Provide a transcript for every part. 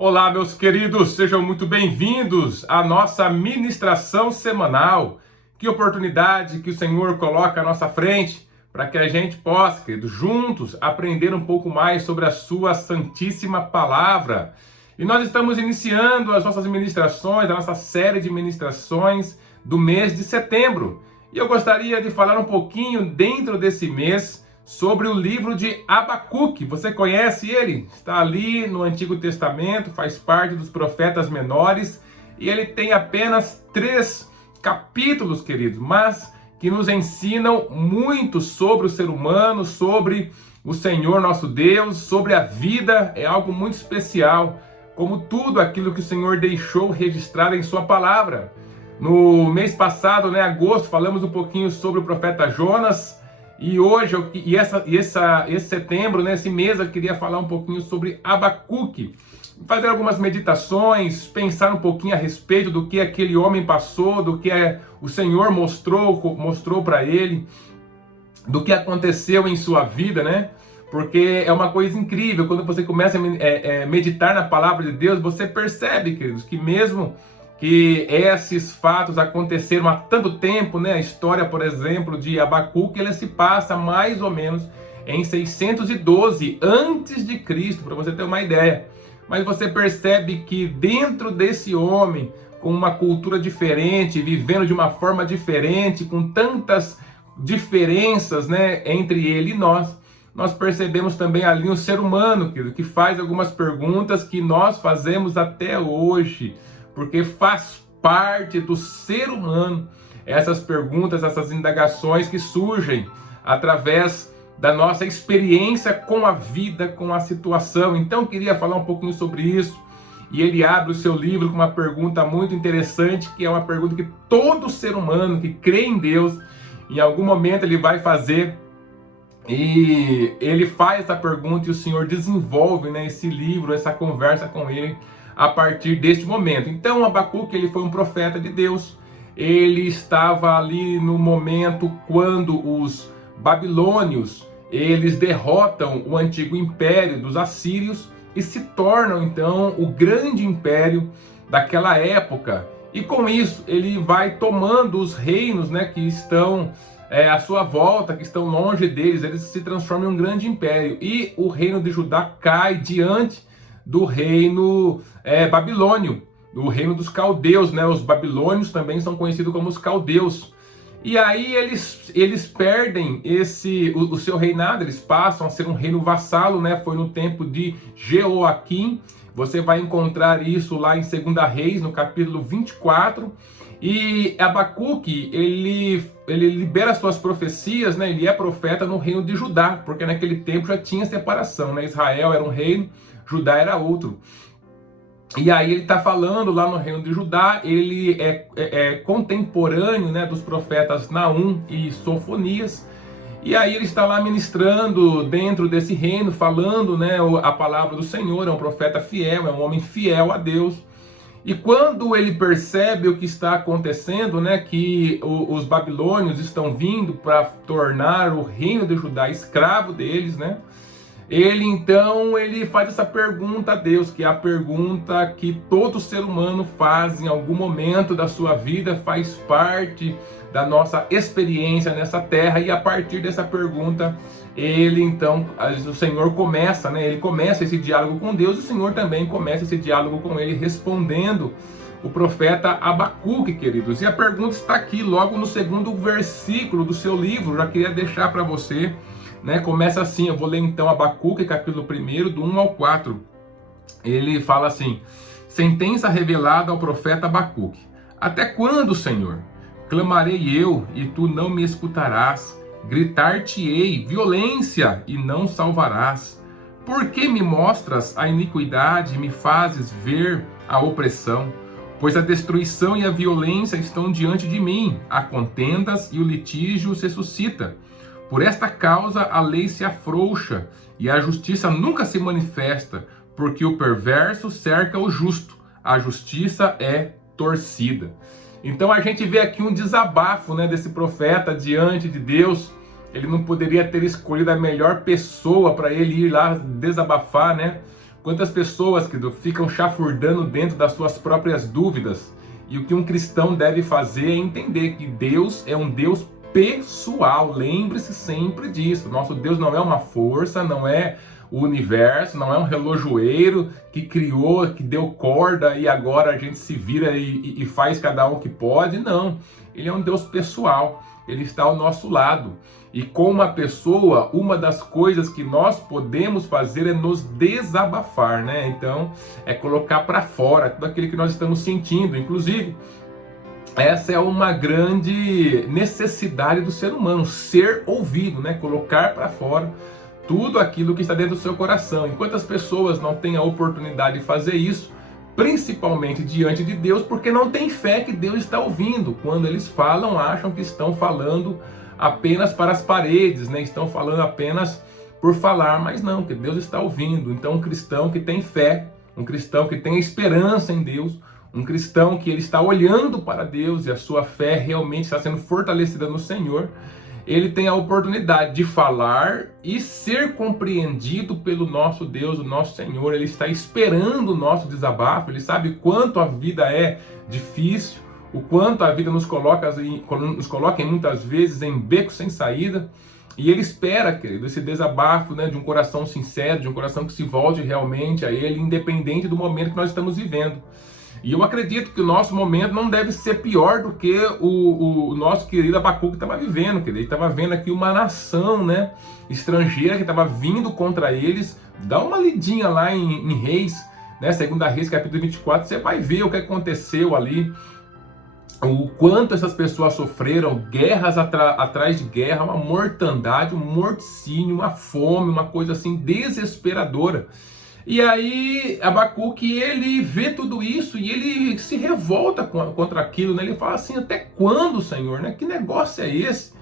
Olá, meus queridos, sejam muito bem-vindos à nossa ministração semanal. Que oportunidade que o Senhor coloca à nossa frente para que a gente possa, queridos, juntos aprender um pouco mais sobre a sua santíssima palavra. E nós estamos iniciando as nossas ministrações, a nossa série de ministrações do mês de setembro. E eu gostaria de falar um pouquinho dentro desse mês sobre o livro de Abacuque. Você conhece ele? Está ali no Antigo Testamento, faz parte dos profetas menores, e ele tem apenas 3 capítulos, queridos, mas que nos ensinam muito sobre o ser humano, sobre o Senhor nosso Deus, sobre a vida. É algo muito especial, como tudo aquilo que o Senhor deixou registrado em sua palavra. No mês passado, agosto, falamos um pouquinho sobre o profeta Jonas. E hoje, esse setembro, esse mês, eu queria falar um pouquinho sobre Abacuque. Fazer algumas meditações, pensar um pouquinho a respeito do que aquele homem passou, do que o Senhor mostrou para ele, do que aconteceu em sua vida, né? Porque é uma coisa incrível, quando você começa a meditar na palavra de Deus, você percebe, queridos, que mesmo que esses fatos aconteceram há tanto tempo, né? A história, por exemplo, de Abacuque, ela se passa mais ou menos em 612 antes de Cristo, para você ter uma ideia. Mas você percebe que dentro desse homem, com uma cultura diferente, vivendo de uma forma diferente, com tantas diferenças, né, entre ele e nós percebemos também ali um ser humano, que faz algumas perguntas que nós fazemos até hoje, porque faz parte do ser humano essas perguntas, essas indagações que surgem através da nossa experiência com a vida, com a situação. Então eu queria falar um pouquinho sobre isso, e ele abre o seu livro com uma pergunta muito interessante, que é uma pergunta que todo ser humano que crê em Deus, em algum momento ele vai fazer, e ele faz essa pergunta e o Senhor desenvolve, esse livro, essa conversa com ele, a partir deste momento. Então Abacuque, ele foi um profeta de Deus. Ele estava ali no momento quando os babilônios, eles derrotam o antigo império dos assírios e se tornam então o grande império daquela época. E com isso ele vai tomando os reinos, que estão à sua volta, que estão longe deles. Eles se transformam em um grande império, e o reino de Judá cai diante do reino babilônio, do reino dos caldeus, Os babilônios também são conhecidos como os caldeus. E aí eles perdem o seu reinado, eles passam a ser um reino vassalo, Foi no tempo de Jeoaquim. Você vai encontrar isso lá em 2 Reis, no capítulo 24. E Abacuque, ele libera suas profecias, Ele é profeta no reino de Judá, porque naquele tempo já tinha separação, Israel era um reino, Judá era outro. E aí ele está falando lá no reino de Judá, ele é contemporâneo, dos profetas Naum e Sofonias. E aí ele está lá ministrando dentro desse reino, falando, a palavra do Senhor. É um profeta fiel, é um homem fiel a Deus. E quando ele percebe o que está acontecendo, que os babilônios estão vindo para tornar o reino de Judá escravo deles, ele faz essa pergunta a Deus, que é a pergunta que todo ser humano faz em algum momento da sua vida, faz parte da nossa experiência nessa terra. E a partir dessa pergunta, o Senhor começa, ele começa esse diálogo com Deus, e o Senhor também começa esse diálogo com ele, respondendo o profeta Abacuque, queridos. E a pergunta está aqui, logo no 2º versículo do seu livro. Já queria deixar para você, começa assim. Eu vou ler então Abacuque, capítulo 1, do 1 ao 4. Ele fala assim: sentença revelada ao profeta Abacuque. Até quando, Senhor? Clamarei eu, e tu não me escutarás. Gritar-te-ei violência, e não salvarás. Por que me mostras a iniquidade e me fazes ver a opressão? Pois a destruição e a violência estão diante de mim, há contendas e o litígio se suscita. Por esta causa a lei se afrouxa e a justiça nunca se manifesta, porque o perverso cerca o justo, a justiça é torcida. Então a gente vê aqui um desabafo, desse profeta diante de Deus. Ele não poderia ter escolhido a melhor pessoa para ele ir lá desabafar, Quantas pessoas, querido, ficam chafurdando dentro das suas próprias dúvidas. E o que um cristão deve fazer é entender que Deus é um Deus pessoal. Lembre-se sempre disso. Nosso Deus não é uma força, não é o universo, não é um relojoeiro que criou, que deu corda e agora a gente se vira e faz cada um que pode. Não. Ele é um Deus pessoal. Ele está ao nosso lado. E com uma pessoa, uma das coisas que nós podemos fazer é nos desabafar, né? Então, é colocar para fora tudo aquilo que nós estamos sentindo. Inclusive, essa é uma grande necessidade do ser humano, ser ouvido, né? Colocar para fora tudo aquilo que está dentro do seu coração. Enquanto as pessoas não têm a oportunidade de fazer isso, principalmente diante de Deus, porque não tem fé que Deus está ouvindo. Quando eles falam, acham que estão falando apenas para as paredes, né? Estão falando apenas por falar, mas não, que Deus está ouvindo. Então, um cristão que tem fé, um cristão que tem esperança em Deus, um cristão que ele está olhando para Deus e a sua fé realmente está sendo fortalecida no Senhor, ele tem a oportunidade de falar e ser compreendido pelo nosso Deus, o nosso Senhor. Ele está esperando o nosso desabafo, ele sabe quanto a vida é difícil, o quanto a vida nos coloca muitas vezes em becos sem saída, e ele espera, querido, esse desabafo, né, de um coração sincero, de um coração que se volte realmente a ele, independente do momento que nós estamos vivendo. E eu acredito que o nosso momento não deve ser pior do que o nosso querido Abacuque estava vivendo, querido. Ele estava vendo aqui uma nação, né, estrangeira que estava vindo contra eles. Dá uma lidinha lá em Reis, né, 2 Reis, capítulo 24, você vai ver o que aconteceu ali. O quanto essas pessoas sofreram, guerras atrás de guerra, uma mortandade, um morticínio, uma fome, uma coisa assim desesperadora. E aí Abacuque, ele vê tudo isso e ele se revolta contra aquilo, né? Ele fala assim, até quando, Senhor, né? Que negócio é esse?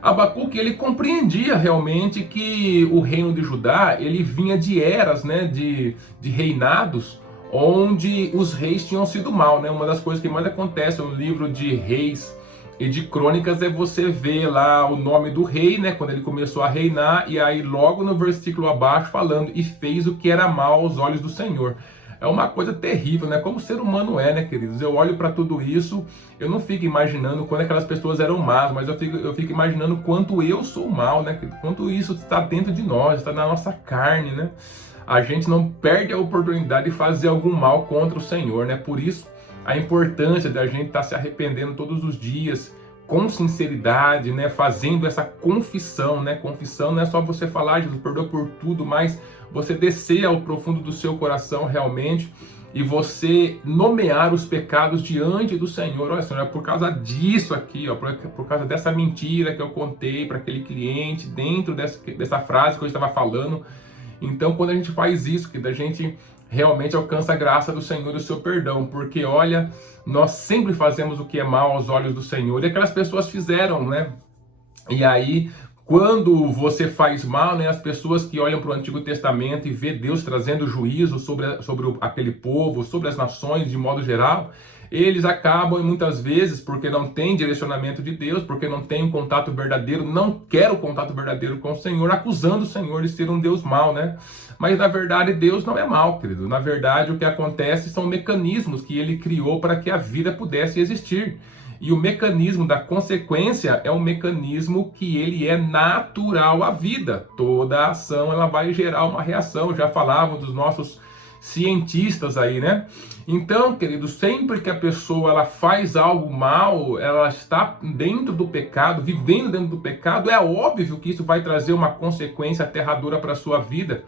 Abacuque, ele compreendia realmente que o reino de Judá, ele vinha de eras, né? De reinados, onde os reis tinham sido mal, né? Uma das coisas que mais acontece no livro de Reis e de Crônicas é você ver lá o nome do rei, né? Quando ele começou a reinar, e aí logo no versículo abaixo falando, e fez o que era mal aos olhos do Senhor. É uma coisa terrível, né? Como o ser humano é, né, queridos? Eu olho para tudo isso, eu não fico imaginando quando aquelas pessoas eram más, mas eu fico imaginando quanto eu sou mal, né? Quanto isso está dentro de nós, está na nossa carne, né? A gente não perde a oportunidade de fazer algum mal contra o Senhor, né? Por isso, a importância da gente estar se arrependendo todos os dias, com sinceridade, né? Fazendo essa confissão, né? Confissão não é só você falar, Jesus, perdoa por tudo, mas você descer ao profundo do seu coração realmente e você nomear os pecados diante do Senhor. Olha, Senhor, é por causa disso aqui, ó, por causa dessa mentira que eu contei para aquele cliente, dentro dessa frase que eu estava falando. Então, quando a gente faz isso, que a gente realmente alcança a graça do Senhor e o seu perdão, porque, olha, nós sempre fazemos o que é mal aos olhos do Senhor, e aquelas pessoas fizeram, né? E aí, quando você faz mal, né, as pessoas que olham para o Antigo Testamento e vê Deus trazendo juízo sobre aquele povo, sobre as nações de modo geral, eles acabam muitas vezes, porque não tem direcionamento de Deus, porque não tem um contato verdadeiro, não quer o contato verdadeiro com o Senhor, acusando o Senhor de ser um Deus mau, né? Mas na verdade Deus não é mau, querido. Na verdade o que acontece são mecanismos que ele criou para que a vida pudesse existir. E o mecanismo da consequência é um mecanismo que ele é natural à vida. Toda ação ela vai gerar uma reação. Já falavam dos nossos cientistas aí, né? Então, querido, sempre que a pessoa ela faz algo mal, ela está dentro do pecado, vivendo dentro do pecado, é óbvio que isso vai trazer uma consequência aterradora para a sua vida.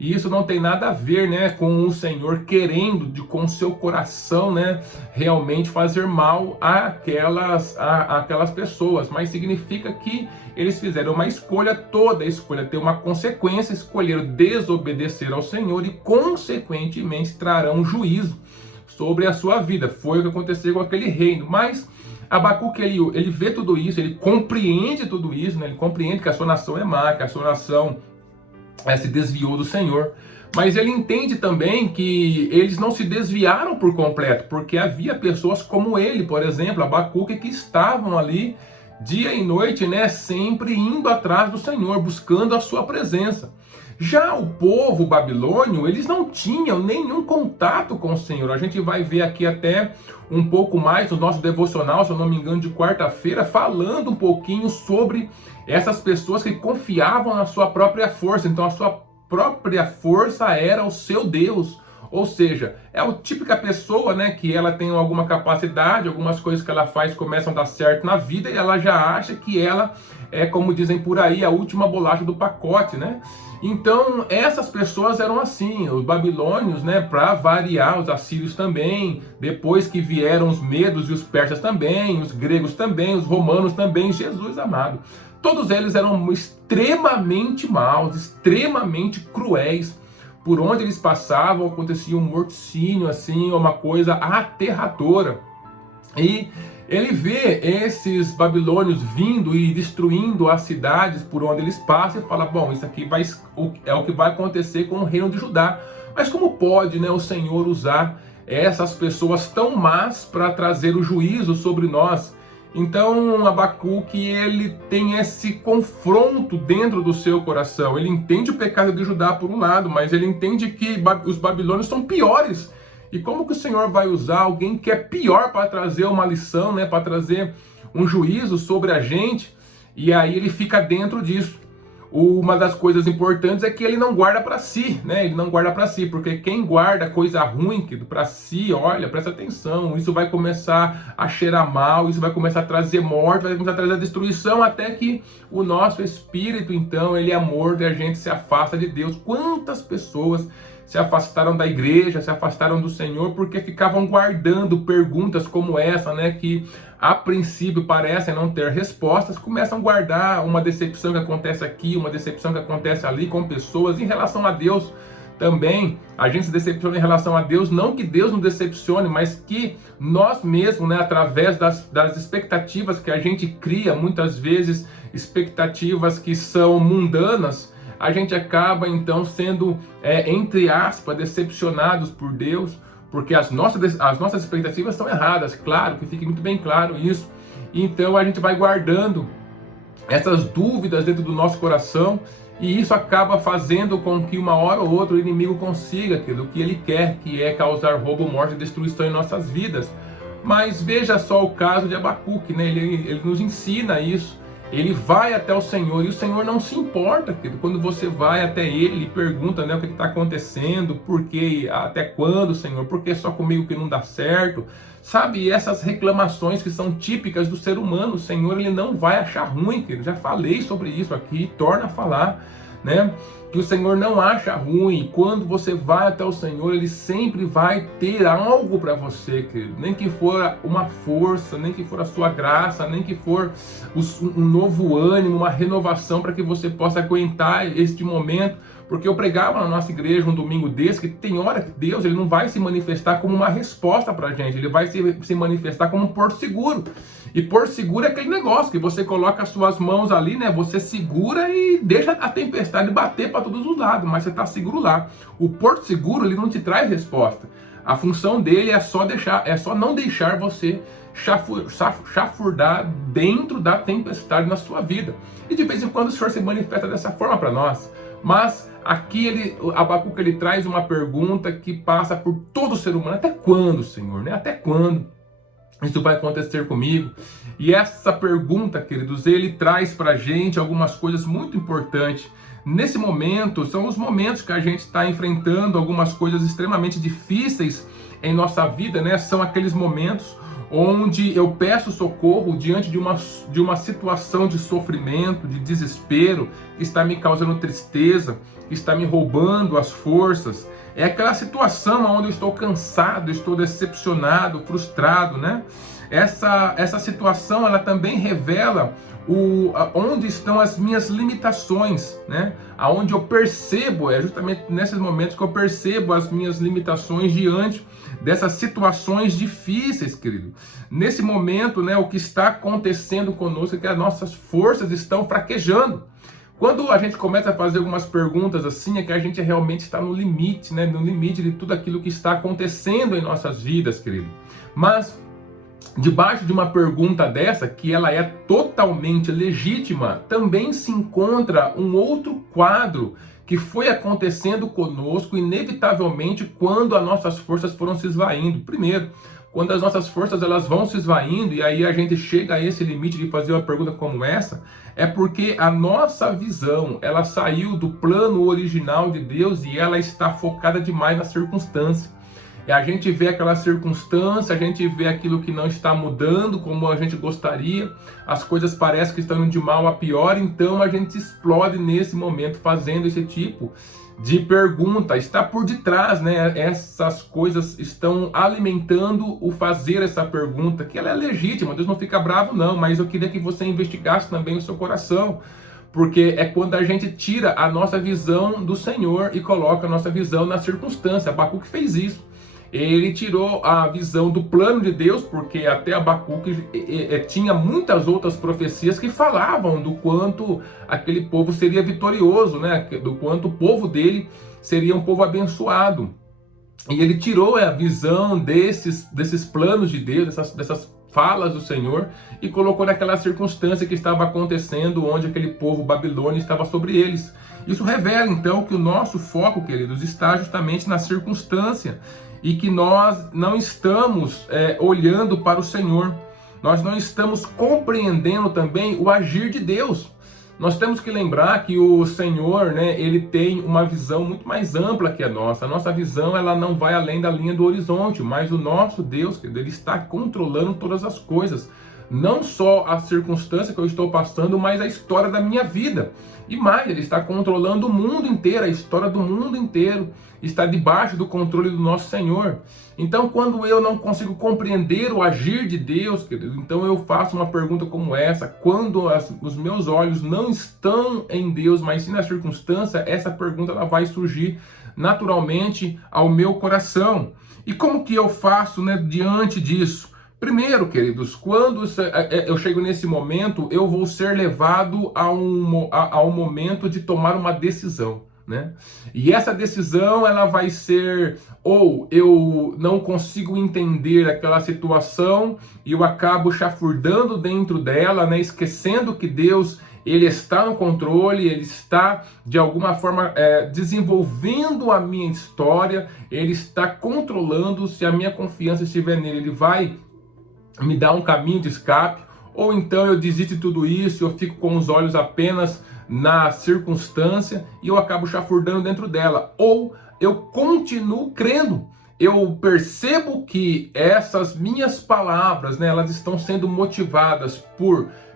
E isso não tem nada a ver, né, com o Senhor querendo, com seu coração, né, realmente fazer mal àquelas pessoas. Mas significa que eles fizeram uma escolha, toda escolha tem uma consequência, escolheram desobedecer ao Senhor e, consequentemente, trarão juízo sobre a sua vida. Foi o que aconteceu com aquele reino. Mas Abacuque, ele vê tudo isso, ele compreende tudo isso, né, ele compreende que a sua nação é má, que a sua nação se desviou do Senhor, mas ele entende também que eles não se desviaram por completo, porque havia pessoas como ele, por exemplo, Abacuque, que estavam ali dia e noite, né, sempre indo atrás do Senhor, buscando a sua presença. Já o povo babilônio, eles não tinham nenhum contato com o Senhor. A gente vai ver aqui até um pouco mais no nosso devocional, se eu não me engano, de quarta-feira, falando um pouquinho sobre essas pessoas que confiavam na sua própria força. Então a sua própria força era o seu Deus. Ou seja, é a típica pessoa, né, que ela tem alguma capacidade, algumas coisas que ela faz começam a dar certo na vida e ela já acha que ela é, como dizem por aí, a última bolacha do pacote, né? Então, essas pessoas eram assim, os babilônios, né, para variar, os assírios também, depois que vieram os medos e os persas também, os gregos também, os romanos também, Jesus amado. Todos eles eram extremamente maus, extremamente cruéis. Por onde eles passavam acontecia um morticínio, assim, uma coisa aterradora. E ele vê esses babilônios vindo e destruindo as cidades por onde eles passam e fala, bom, isso aqui é o que vai acontecer com o reino de Judá. Mas como pode, né, o Senhor usar essas pessoas tão más para trazer o juízo sobre nós? Então Abacuque, ele tem esse confronto dentro do seu coração. Ele entende o pecado de Judá por um lado, mas ele entende que os babilônios são piores. E como que o Senhor vai usar alguém que é pior para trazer uma lição, né, para trazer um juízo sobre a gente? E aí ele fica dentro disso. Uma das coisas importantes é que ele não guarda para si, né? Ele não guarda para si, porque quem guarda coisa ruim para si, olha, presta atenção, isso vai começar a cheirar mal, isso vai começar a trazer morte, vai começar a trazer destruição, até que o nosso espírito, então, ele é morto e a gente se afasta de Deus. Quantas pessoas se afastaram da igreja, se afastaram do Senhor, porque ficavam guardando perguntas como essa, né, que a princípio parecem não ter respostas, começam a guardar uma decepção que acontece aqui, uma decepção que acontece ali com pessoas. Em relação a Deus também, a gente se decepciona em relação a Deus, não que Deus nos decepcione, mas que nós mesmos, né, através das expectativas que a gente cria, muitas vezes expectativas que são mundanas, a gente acaba então sendo, entre aspas, decepcionados por Deus, porque as nossas expectativas são erradas, claro, que fique muito bem claro isso. Então a gente vai guardando essas dúvidas dentro do nosso coração, e isso acaba fazendo com que uma hora ou outra o inimigo consiga aquilo que ele quer, que é causar roubo, morte e destruição em nossas vidas. Mas veja só o caso de Abacuque, né? Ele nos ensina isso. Ele vai até o Senhor e o Senhor não se importa, querido. Quando você vai até Ele e pergunta, né, o que está acontecendo, por quê, até quando, Senhor, por que só comigo que não dá certo? Sabe, essas reclamações que são típicas do ser humano, o Senhor, Ele não vai achar ruim, querido. Já falei sobre isso aqui, torna a falar, né? Que o Senhor não acha ruim. Quando você vai até o Senhor, Ele sempre vai ter algo para você, querido. Nem que for uma força, nem que for a sua graça, nem que for um novo ânimo, uma renovação para que você possa aguentar este momento. Porque eu pregava na nossa igreja um domingo desse, que tem hora que Deus, Ele não vai se manifestar como uma resposta para a gente, Ele vai se manifestar como um porto seguro. E porto seguro é aquele negócio que você coloca as suas mãos ali, né? Você segura e deixa a tempestade bater para todos os lados, mas você está seguro lá. O porto seguro, ele não te traz resposta. A função dele é só não deixar você chafurdar dentro da tempestade na sua vida. E de vez em quando o Senhor se manifesta dessa forma para nós. Mas aqui Abacuque, ele traz uma pergunta que passa por todo ser humano. Até quando, Senhor? Né? Até quando isso vai acontecer comigo? E essa pergunta, queridos, ele traz para a gente algumas coisas muito importantes. Nesse momento, são os momentos que a gente está enfrentando algumas coisas extremamente difíceis em nossa vida, né? São aqueles momentos onde eu peço socorro diante de uma situação de sofrimento, de desespero, que está me causando tristeza, que está me roubando as forças. É aquela situação onde eu estou cansado, estou decepcionado, frustrado, né? Essa situação, ela também revela onde estão as minhas limitações, né? Aonde eu percebo, é justamente nesses momentos que eu percebo as minhas limitações diante dessas situações difíceis, querido. Nesse momento, né, o que está acontecendo conosco é que as nossas forças estão fraquejando. Quando a gente começa a fazer algumas perguntas assim, é que a gente realmente está no limite, né? No limite de tudo aquilo que está acontecendo em nossas vidas, querido. Mas debaixo de uma pergunta dessa, que ela é totalmente legítima, também se encontra um outro quadro que foi acontecendo conosco inevitavelmente quando as nossas forças foram se esvaindo. Primeiro, quando as nossas forças elas vão se esvaindo e aí a gente chega a esse limite de fazer uma pergunta como essa, é porque a nossa visão, ela saiu do plano original de Deus e ela está focada demais na circunstância. E a gente vê aquela circunstância, a gente vê aquilo que não está mudando como a gente gostaria, as coisas parecem que estão indo de mal a pior, então a gente explode nesse momento fazendo esse tipo de pergunta. Está por detrás, né? Essas coisas estão alimentando o fazer essa pergunta, que ela é legítima, Deus não fica bravo não, mas eu queria que você investigasse também o seu coração, porque é quando a gente tira a nossa visão do Senhor e coloca a nossa visão na circunstância. Abacuque fez isso. Ele tirou a visão do plano de Deus, porque até Abacuque tinha muitas outras profecias que falavam do quanto aquele povo seria vitorioso, né? Do quanto o povo dele seria um povo abençoado. E ele tirou a visão desses planos de Deus, dessas falas do Senhor, e colocou naquela circunstância que estava acontecendo, onde aquele povo babilônio estava sobre eles. Isso revela então que o nosso foco, queridos, está justamente na circunstância, e que nós não estamos olhando para o Senhor, nós não estamos compreendendo também o agir de Deus. Nós temos que lembrar que o Senhor, né, ele tem uma visão muito mais ampla que a nossa visão ela não vai além da linha do horizonte, mas o nosso Deus, ele está controlando todas as coisas, não só a circunstância que eu estou passando, mas a história da minha vida. E mais, ele está controlando o mundo inteiro, a história do mundo inteiro está debaixo do controle do nosso Senhor. Então, quando eu não consigo compreender o agir de Deus, querido, então eu faço uma pergunta como essa. Quando os meus olhos não estão em Deus, mas sim na circunstância, essa pergunta ela vai surgir naturalmente ao meu coração. E como que eu faço, né, diante disso? Primeiro, queridos, quando eu chego nesse momento, eu vou ser levado a um momento de tomar uma decisão, né? E essa decisão, ela vai ser, ou eu não consigo entender aquela situação e eu acabo chafurdando dentro dela, né? Esquecendo que Deus, ele está no controle, ele está de alguma forma desenvolvendo a minha história, ele está controlando. Se a minha confiança estiver nele, ele vai me dá um caminho de escape, ou então eu desisto de tudo isso, eu fico com os olhos apenas na circunstância e eu acabo chafurdando dentro dela, ou eu continuo crendo, eu percebo que essas minhas palavras, né, elas estão sendo motivadas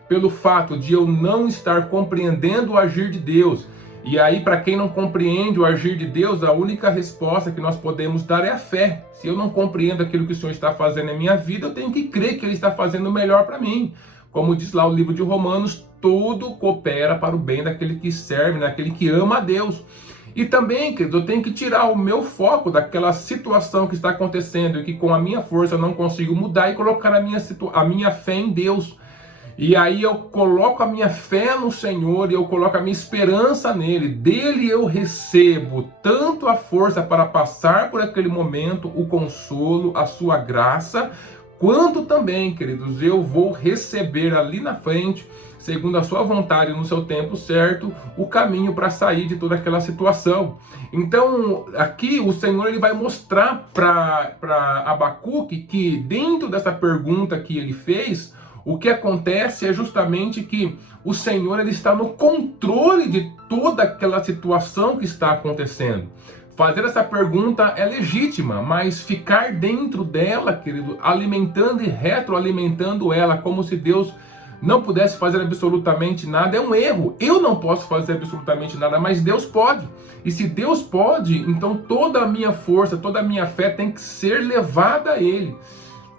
pelo fato de eu não estar compreendendo o agir de Deus. E aí, para quem não compreende o agir de Deus, a única resposta que nós podemos dar é a fé. Se eu não compreendo aquilo que o Senhor está fazendo na minha vida, eu tenho que crer que Ele está fazendo o melhor para mim. Como diz lá o livro de Romanos, tudo coopera para o bem daquele que serve, daquele que ama a Deus. E também, querido, eu tenho que tirar o meu foco daquela situação que está acontecendo e que com a minha força eu não consigo mudar e colocar a minha fé em Deus. E aí eu coloco a minha fé no Senhor e eu coloco a minha esperança nele. Dele eu recebo tanto a força para passar por aquele momento, o consolo, a sua graça, quanto também, queridos, eu vou receber ali na frente, segundo a sua vontade, no seu tempo certo, o caminho para sair de toda aquela situação. Então, aqui o Senhor ele vai mostrar para Abacuque que dentro dessa pergunta que ele fez, o que acontece é justamente que o Senhor ele está no controle de toda aquela situação que está acontecendo. Fazer essa pergunta é legítima, mas ficar dentro dela, querido, alimentando e retroalimentando ela, como se Deus não pudesse fazer absolutamente nada, é um erro. Eu não posso fazer absolutamente nada, mas Deus pode. E se Deus pode, então toda a minha força, toda a minha fé tem que ser levada a Ele.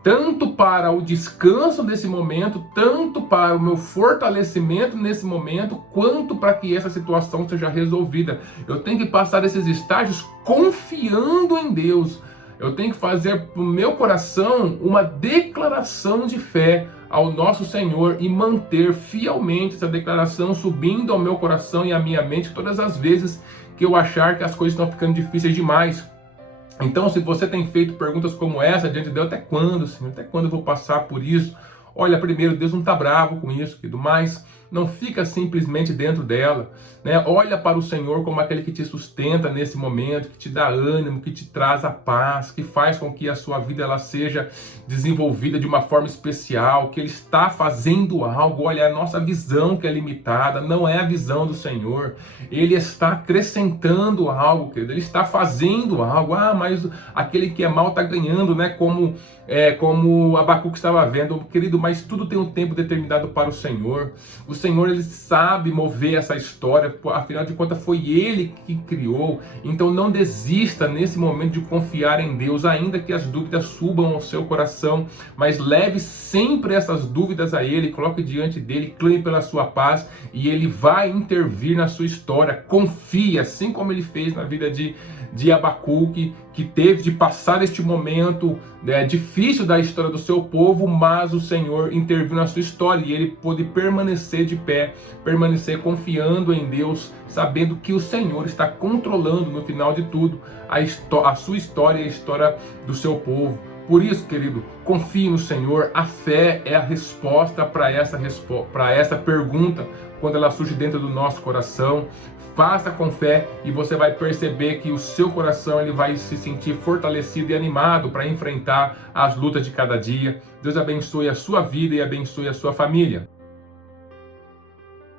Tanto para o descanso desse momento, tanto para o meu fortalecimento nesse momento, quanto para que essa situação seja resolvida. Eu tenho que passar esses estágios confiando em Deus. Eu tenho que fazer para o meu coração uma declaração de fé ao nosso Senhor e manter fielmente essa declaração subindo ao meu coração e à minha mente todas as vezes que eu achar que as coisas estão ficando difíceis demais. Então, se você tem feito perguntas como essa diante de Deus, até quando, Senhor? Até quando eu vou passar por isso? Olha, primeiro, Deus não está bravo com isso, querido, mas não fica simplesmente dentro dela, né? Olha para o Senhor como aquele que te sustenta nesse momento, que te dá ânimo, que te traz a paz, que faz com que a sua vida ela seja desenvolvida de uma forma especial, que Ele está fazendo algo. Olha, a nossa visão que é limitada, não é a visão do Senhor. Ele está acrescentando algo, querido. Ele está fazendo algo. Ah, mas aquele que é mal está ganhando, né? Como Abacuque estava vendo, querido, mas tudo tem um tempo determinado para o Senhor. O Senhor, Ele sabe mover essa história, afinal de contas foi Ele que criou. Então não desista nesse momento de confiar em Deus, ainda que as dúvidas subam ao seu coração, mas leve sempre essas dúvidas a Ele, coloque diante dEle, clame pela sua paz e Ele vai intervir na sua história. Confie, assim como Ele fez na vida de Abacuque, que teve de passar este momento difícil da história do seu povo, mas o Senhor interviu na sua história e ele pôde permanecer de pé, permanecer confiando em Deus, sabendo que o Senhor está controlando no final de tudo a sua história e a história do seu povo. Por isso, querido, confie no Senhor. A fé é a resposta para essa pergunta quando ela surge dentro do nosso coração. Faça com fé e você vai perceber que o seu coração ele vai se sentir fortalecido e animado para enfrentar as lutas de cada dia. Deus abençoe a sua vida e abençoe a sua família.